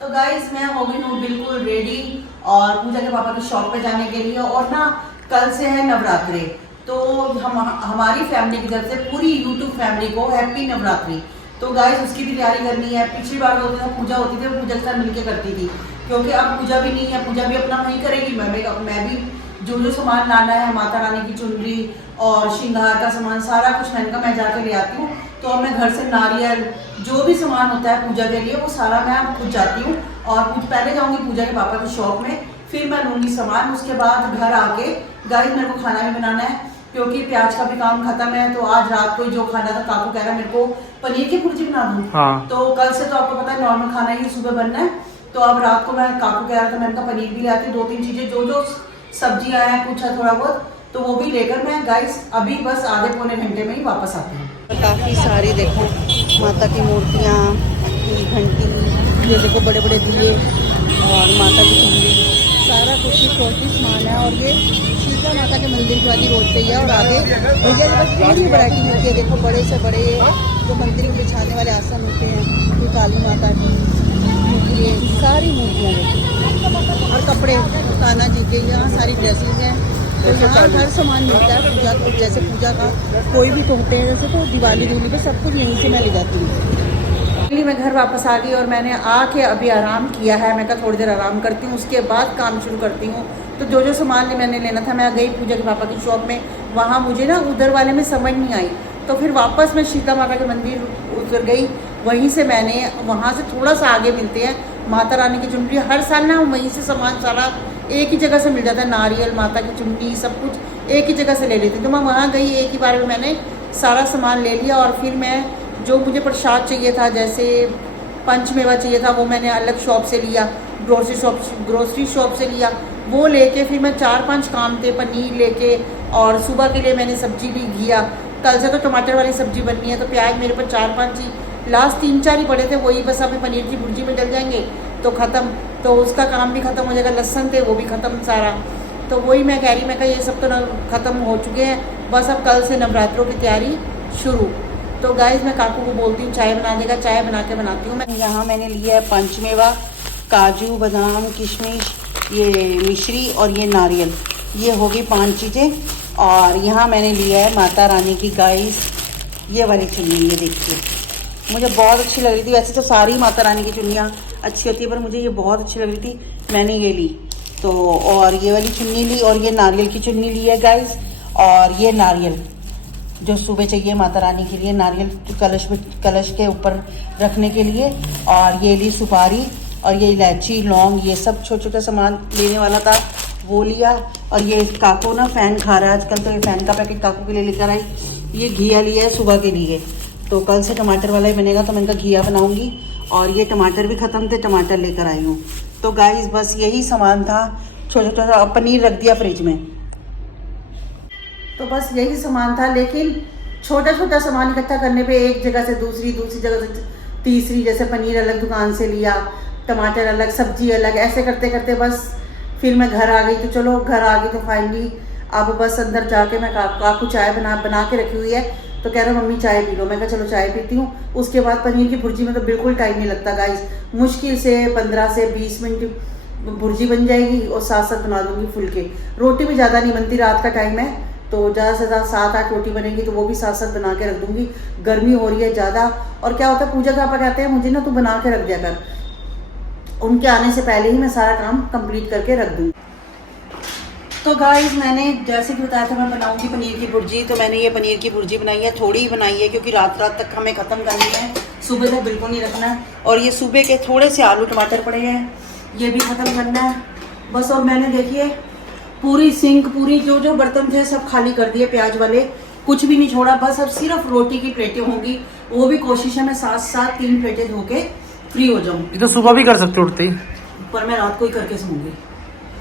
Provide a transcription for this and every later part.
तो गाइस मैं हो गई हूँ बिल्कुल रेडी और पूजा के पापा की शॉप पे जाने के लिए। और ना कल से है नवरात्रि, तो हमारी फैमिली की तरफ से पूरी यूट्यूब फैमिली को हैप्पी नवरात्रि। तो गाइस उसकी भी तैयारी करनी है। पिछली बार होती था पूजा होती थी, पूजा के साथ मिलके करती थी, क्योंकि अब पूजा भी नहीं है, पूजा भी अपना वही करेगी। मैं भी जो सामान लाना है, माता रानी की चुनरी और श्रृंगार का सामान सारा कुछ मैं जाकर ले आती हूँ। तो अब मैं घर से नारियल जो भी सामान होता है पूजा के लिए वो सारा मैं खुद जाती हूँ और पहले जाऊंगी पूजा के पापा की शॉप में, फिर मैं लूंगी सामान। उसके बाद घर आके गाइस मेरे को खाना भी बनाना है, क्योंकि प्याज का भी काम खत्म है। तो आज रात को जो खाना था, काकू कह रहा है मेरे को पनीर की भुर्जी बना दूं। हाँ। तो कल से तो आपको पता है नॉर्मल खाना ही सुबह बनना है। तो अब रात को मैं काकू कह रहा था मैंने कहा पनीर भी ले आती, 2-3 चीजें जो सब्जियां हैं कुछ है थोड़ा बहुत, तो वो भी लेकर मैं गाइस अभी बस आधे पौने घंटे में ही वापस आती हूँ। काफ़ी सारी देखो माता की मूर्तियाँ, घंटी, ये देखो बड़े बड़े दिए और माता की चुनरी, सारा कुछ ही क्वालिटी सामान है। और ये शीतला माता के मंदिर वाली रोड पे ही है। और आगे भैया के पास पूरी वैरायटी मिलती है। देखो बड़े से बड़े जो मंदिर में बिछाने वाले आसन होते हैं, ये काली माता की, ये सारी मूर्तियाँ देखो। और कपड़े कान्हा जी के, यहाँ सारी ड्रेसेस हैं। तो यहाँ हर सामान मिलता है पूजा को, जैसे पूजा का कोई भी तोहफे हैं, जैसे तो दिवाली पे सब कुछ यहीं से मैं ले जाती हूँ। मैं घर वापस आ गई और मैंने आके अभी आराम किया है। मैं कहा थोड़ी देर आराम करती हूँ, उसके बाद काम शुरू करती हूँ। तो जो सामान मैंने लेना था, मैं गई पूजा के पापा की शॉप में। वहाँ मुझे ना उधर वाले में समझ नहीं आई, तो फिर वापस मैं शीतला माता के मंदिर उतर गई। वहीं से मैंने, वहाँ से थोड़ा सा आगे मिलते हैं माता रानी की चुनरी। हर साल ना वहीं से सामान सारा एक ही जगह से मिल जाता है, नारियल, माता की चुन्नी, सब कुछ एक ही जगह से ले लेती हूँ। तो मैं वहाँ गई, एक ही बार में मैंने सारा सामान ले लिया। और फिर मैं जो मुझे प्रसाद चाहिए था, जैसे पंचमेवा चाहिए था, वो मैंने अलग शॉप से लिया, ग्रोसरी शॉप से लिया। वो लेके फिर मैं 4-5 काम थे, पनीर लेके, और सुबह के लिए मैंने सब्जी भी घिया। कल से तो टमाटर वाली सब्जी बननी है, तो प्याज मेरे पर 4-5 ही, लास्ट 3-4 ही पड़े थे, वही बस अभी पनीर की भुर्जी में डल जाएंगे तो ख़त्म। तो उसका काम भी ख़त्म हो जाएगा। लहसुन थे वो भी ख़त्म सारा। तो वही मैं कह रही, मैं कहा ये सब तो ख़त्म हो चुके हैं, बस अब कल से नवरात्रों की तैयारी शुरू। तो गाइस मैं काकू को बोलती हूँ चाय बना देगा, चाय बना के बनाती हूँ मैं। यहाँ मैंने लिया है पंचमेवा, काजू, बादाम, किशमिश, ये मिश्री और ये नारियल, ये होगी 5 चीज़ें। और यहाँ मैंने लिया है माता रानी की गाइस ये वाली चुन्नी, ये देखिए मुझे बहुत अच्छी लग रही थी। वैसे तो सारी माता रानी की चुन्नियाँ अच्छी होती है, पर मुझे ये बहुत अच्छी लग रही थी, मैंने ये ली। तो और ये वाली चुन्नी ली, और ये नारियल की चुन्नी ली है गाइस। और ये नारियल जो सुबह चाहिए माता रानी के लिए, नारियल कलश के ऊपर रखने के लिए। और ये ली सुपारी, और ये इलायची, लौंग, ये सब छोटा छोटा सामान लेने वाला था वो लिया। और ये काकू ना फ़ैन खा रहा है आजकल, तो ये फ़ैन का पैकेट काकू के लिए लेकर आई। ये घिया लिया है सुबह के लिए, तो कल से टमाटर वाला ही बनेगा, तो मैंने कहा घिया बनाऊंगी। और ये टमाटर भी ख़त्म थे, टमाटर लेकर आई हूँ। तो गाइस बस यही सामान था, छोटा छोटा। पनीर रख दिया फ्रिज में, तो बस यही सामान था। लेकिन छोटा छोटा सामान इकट्ठा करने पे एक जगह से दूसरी जगह से तीसरी, जैसे पनीर अलग दुकान से लिया, टमाटर अलग, सब्जी अलग, ऐसे करते करते बस फिर मैं घर आ गई। तो चलो घर आ गई तो फाइनली अब बस अंदर जाके मैं काकू चाय बना के रखी हुई है। तो कह रहा मम्मी चाय पी लो, मैं कहा चलो चाय पीती हूँ। उसके बाद पनीर की भुर्जी में तो बिल्कुल टाइम नहीं लगता गाइस, मुश्किल से 15 से 20 मिनट भुर्जी बन जाएगी और साथ साथ बना दूँगी फुलके। रोटी भी ज़्यादा नहीं बनती, रात का टाइम है, तो ज़्यादा से ज़्यादा 7-8 रोटी बनेगी, तो वो भी साथ साथ बना के रख दूँगी। गर्मी हो रही है ज़्यादा, और क्या होता है पूजा का पापा कहते हैं मुझे ना तू बना के रख दिया कर, उनके आने से पहले ही मैं सारा काम कंप्लीट करके रख दूँगी। तो गाइस मैंने जैसे कि बताया था मैं बनाऊंगी पनीर की भुर्जी। तो मैंने ये पनीर की भुर्जी बनाई है, थोड़ी ही बनाई है, क्योंकि रात तक हमें ख़त्म करनी है, सुबह तक बिल्कुल नहीं रखना है। और ये सुबह के थोड़े से आलू टमाटर पड़े हैं, ये भी ख़त्म करना है बस। और मैंने देखिए पूरी सिंक, पूरी जो बर्तन थे सब खाली कर दिए, प्याज वाले कुछ भी नहीं छोड़ा। बस अब सिर्फ रोटी की प्लेटें होंगी, वो भी कोशिश है मैं 7 3 प्लेटें धो के फ्री हो जाऊँ। ये तो सुबह भी कर सकते उठते ही, पर मैं रात को ही करके सोऊंगी।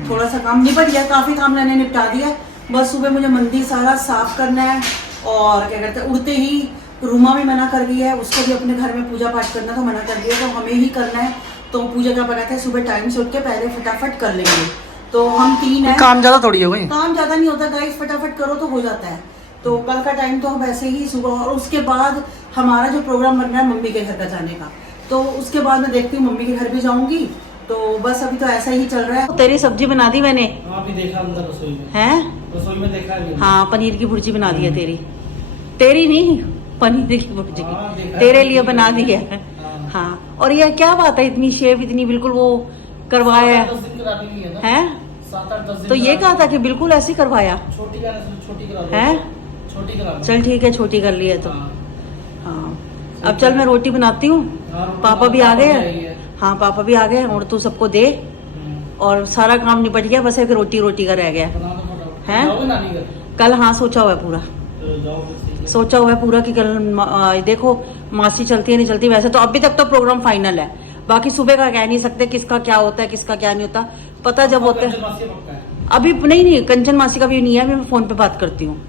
थोड़ा सा काम निपट गया, काफ़ी काम मैंने निपटा दिया। बस सुबह मुझे मंदिर सारा साफ करना है, और क्या कहते हैं उड़ते ही रूमा भी मना कर दिया है, उसको भी अपने घर में पूजा पाठ करना तो मना कर दिया, तो हमें ही करना है। तो पूजा का कहते हैं सुबह टाइम से उठ के पहले फटाफट कर लेंगे। तो हम 3 हैं, काम ज़्यादा थोड़ी हो गई, काम ज़्यादा नहीं होता गाइस, फटाफट करो तो हो जाता है। तो कल का टाइम तो वैसे ही सुबह, और उसके बाद हमारा जो प्रोग्राम बन रहा है मम्मी के घर का जाने का, तो उसके बाद मैं देखती हूँ मम्मी के घर भी जाऊंगी। तो बस अभी तो ऐसा ही चल रहा है। तेरी सब्जी बना दी मैंने, अभी देखा अंदर रसोई में। हैं? रसोई में देखा है। हाँ, पनीर की भुर्जी बना दी है तेरी। तेरी नहीं, पनीर की भुर्जी हाँ, देखा तेरे है, लिए बना दी है। हाँ। हाँ, और ये क्या बात है, इतनी शेव इतनी बिल्कुल वो करवाया 7-8 दिन करानी नहीं है ना। है? 7-8 दिन तो ये कहा था कि बिल्कुल ऐसे ही करवाया छोटी करा लो। है? छोटी करा लो। चल ठीक है, छोटी कर ली है तो। हाँ। हाँ, अब चल मैं रोटी बनाती हूँ। हाँ, रोटी पापा भी आ बना गए जाएगी। हैं। हाँ, पापा भी आ गए हैं और तू सबको दे। और सारा काम निपट गया, बस एक रोटी रोटी का रह गया बना दो फटाफट। हैं? जाओगे नानी घर? कल हाँ सोचा हुआ है पूरा, तो जाओ फिर, ठीक है। सोचा हुआ है पूरा कि कल देखो मासी चलती है नहीं चलती। वैसे तो अभी तक तो प्रोग्राम फाइनल है, बाकी सुबह का कह नहीं सकते किसका क्या होता है किसका क्या नहीं होता, पता जब होता है। मासी पक्का है। अभी नहीं, कंचन मासी का भी नहीं है, अभी मैं फोन पे बात करती हूँ।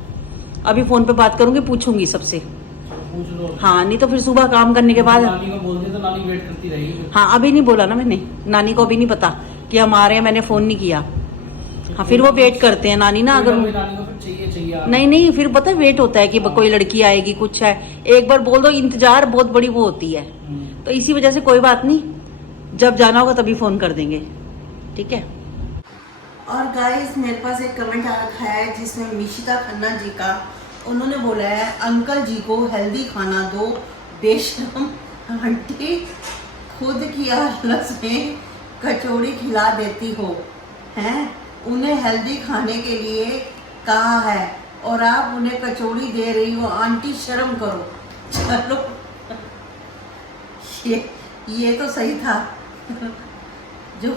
अभी फोन पे बात करूंगी, पूछूंगी सबसे। चलो पूछ लो। हाँ, नहीं तो फिर सुबह काम करने के बाद। नानी को बोल दिया तो नानी वेट करती रहेगी। हाँ, अभी नहीं बोला ना मैंने, नानी को अभी नहीं पता कि हम आ रहे हैं, मैंने फोन नहीं किया। हाँ, फिर वो वेट करते हैं नानी ना, अगर नानी को फिर चाहिए आप। नहीं फिर पता है वेट होता है कि कोई लड़की आएगी कुछ है, एक बार बोल दो इंतजार बहुत बड़ी वो होती है। तो इसी वजह से कोई बात नहीं, जब जाना होगा तभी फोन कर देंगे, ठीक है। और गाइस मेरे पास एक कमेंट आ रखा है जिसमें मिशिता खन्ना जी का, उन्होंने बोला है अंकल जी को हेल्दी खाना दो, बेशरम आंटी खुद की आलस में कचौड़ी खिला देती हो, हैं? उन्हें हेल्दी खाने के लिए कहा है और आप उन्हें कचौड़ी दे रही हो, आंटी शर्म करो। चलो ये तो सही था। जो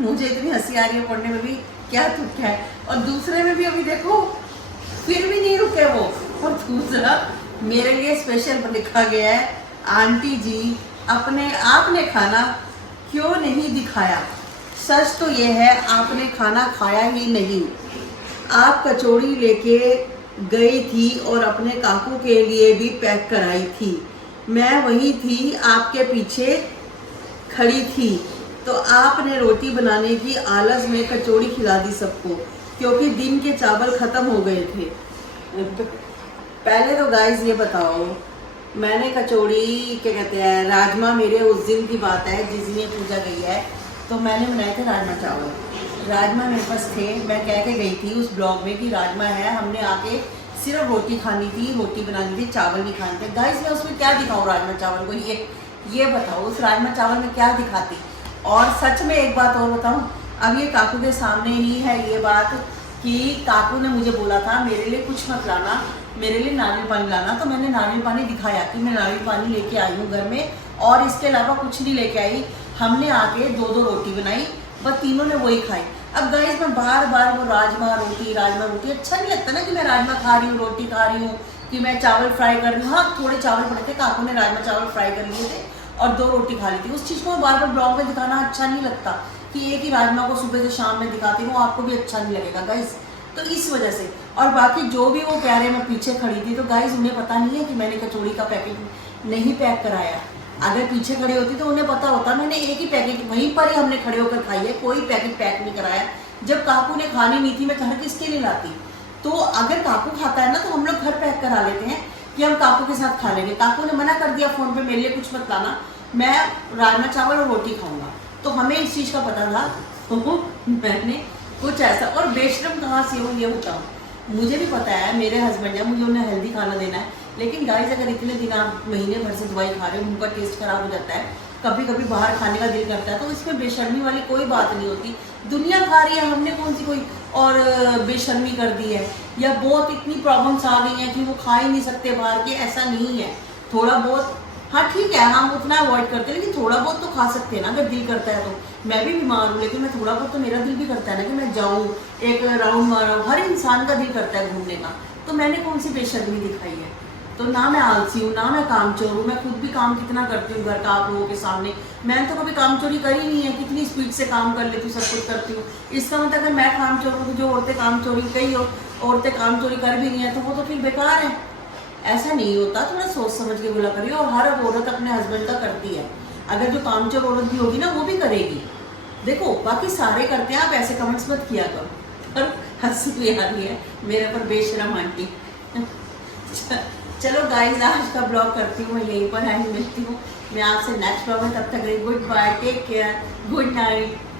मुझे इतनी हंसी आ रही है पढ़ने में भी, क्या तुक है। और दूसरे में भी अभी देखो फिर भी नहीं रुके वो। और दूसरा मेरे लिए स्पेशल लिखा गया है, आंटी जी अपने आपने खाना क्यों नहीं दिखाया। सच तो ये है आपने खाना खाया ही नहीं, आप कचौड़ी लेके गई थी और अपने काकू के लिए भी पैक कराई थी, मैं वही थी आपके पीछे खड़ी थी, तो आपने रोटी बनाने की आलस में कचौड़ी खिला दी सबको क्योंकि दिन के चावल खत्म हो गए थे। पहले तो गाइस ये बताओ, मैंने कचौड़ी क्या कहते हैं, राजमा मेरे उस दिन की बात है जिस दिन ये पूजा गई है, तो मैंने बनाए थे राजमा चावल। राजमा मेरे पास थे, मैं कह के गई थी उस ब्लॉग में कि राजमा है, हमने आके सिर्फ रोटी खानी थी, रोटी बनानी थी, चावल नहीं खाने थे। गाइस मैं उसमें क्या दिखाऊँ राजमा चावल को, ये बताओ उस राजमा चावल में क्या दिखाती। और सच में एक बात और बताऊँ, अब ये काकू के सामने ही है ये बात कि काकू ने मुझे बोला था मेरे लिए कुछ मत लाना, मेरे लिए नारियल पानी लाना, तो मैंने नारियल पानी दिखाया कि मैं नारियल पानी लेके आई हूँ घर में, और इसके अलावा कुछ नहीं लेके आई। हमने आके 2-2 रोटी बनाई, बस तीनों ने वही खाई। अब गाइस मैं बार बार वो राजमा रोटी अच्छा नहीं लगता ना कि मैं राजमा खा रही हूँ, रोटी खा रही हूँ, कि मैं चावल फ्राई कर रही हूँ। हाँ, थोड़े चावल पड़े थे, काकू ने राजमा चावल फ्राई कर लिए थे और 2 रोटी खा ली थी। उस चीज़ को बार बार ब्लॉग में दिखाना अच्छा नहीं लगता कि एक ही राजमा को सुबह से शाम में दिखाती हूँ, आपको भी अच्छा नहीं लगेगा गाइस। तो इस वजह से, और बाकी जो भी वो कह रहे हैं मैं पीछे खड़ी थी, तो गाइस उन्हें पता नहीं है कि मैंने कचौड़ी का पैकेट नहीं पैक कराया। अगर पीछे खड़ी होती तो उन्हें पता होता, मैंने एक ही पैकेट वहीं पर ही हमने खड़े होकर खाई है, कोई पैकेट पैक नहीं कराया। जब काकू ने खानी नहीं थी मैं घर किसके लिए लाती। तो अगर काकू खाता है ना तो हम लोग घर पैक करा लेते हैं कि हम काकू के साथ खा लेंगे। काकू ने मना कर दिया फ़ोन पे, मेरे लिए कुछ मत लाना, मैं राजमा चावल और रोटी खाऊंगा, तो हमें इस चीज़ का पता था। तो मैंने कुछ ऐसा, और बेशरम कहाँ से हो ये होता हूँ, मुझे भी पता है मेरे हस्बैंड है, मुझे उन्हें हेल्दी खाना देना है, लेकिन गाइस अगर इतने दिन आप महीने भर से दवाई खा रहे हो, उनका टेस्ट खराब हो जाता है, कभी कभी बाहर खाने का दिल करता है, तो इसमें बेशर्मी वाली कोई बात नहीं होती। दुनिया खा रही है, हमने कौन सी कोई और बेशर्मी कर दी है, या बहुत इतनी प्रॉब्लम्स आ गई हैं कि वो खा ही नहीं सकते बाहर के, ऐसा नहीं है। थोड़ा बहुत हाँ ठीक है, हम उतना अवॉइड करते हैं, लेकिन थोड़ा बहुत तो खा सकते हैं ना अगर दिल करता है तो। मैं भी बीमार हूँ लेकिन मैं थोड़ा बहुत तो, मेरा दिल भी करता है ना कि मैं जाऊँ एक राउंड मारूँ, हर इंसान का दिल करता है घूमने का, तो मैंने कौन सी बेशर्मी दिखाई है। तो ना मैं आलसी हूँ, ना मैं कामचोर हूँ, मैं खुद भी काम कितना करती हूँ घर का आप लोगों के सामने। मैंने तो कभी कामचोरी करी नहीं है, कितनी स्पीड से काम कर लेती हूँ, सब कुछ करती हूँ। इसका मतलब अगर मैं कामचोर हूँ तो जो औरतें कामचोरी, कई औरतें कामचोरी कर भी नहीं है तो वो तो फिर बेकार है। ऐसा नहीं होता, थोड़ा सोच समझ के बोला करिए। और हर औरत अपने हस्बैंड का करती है, अगर जो कामचोर औरत भी होगी ना वो भी करेगी। देखो बाकी सारे करते हैं, आप ऐसे कमेंट्स मत किया करो। पर हंसी भी आ रही है मेरे पर बेशरम आंटी। चलो गाइस आज का ब्लॉग करती हूँ मैं यहीं पर एंड मिलती हूँ मैं आपसे नेक्स्ट ब्लॉग में। तब तक goodbye, take care, good night.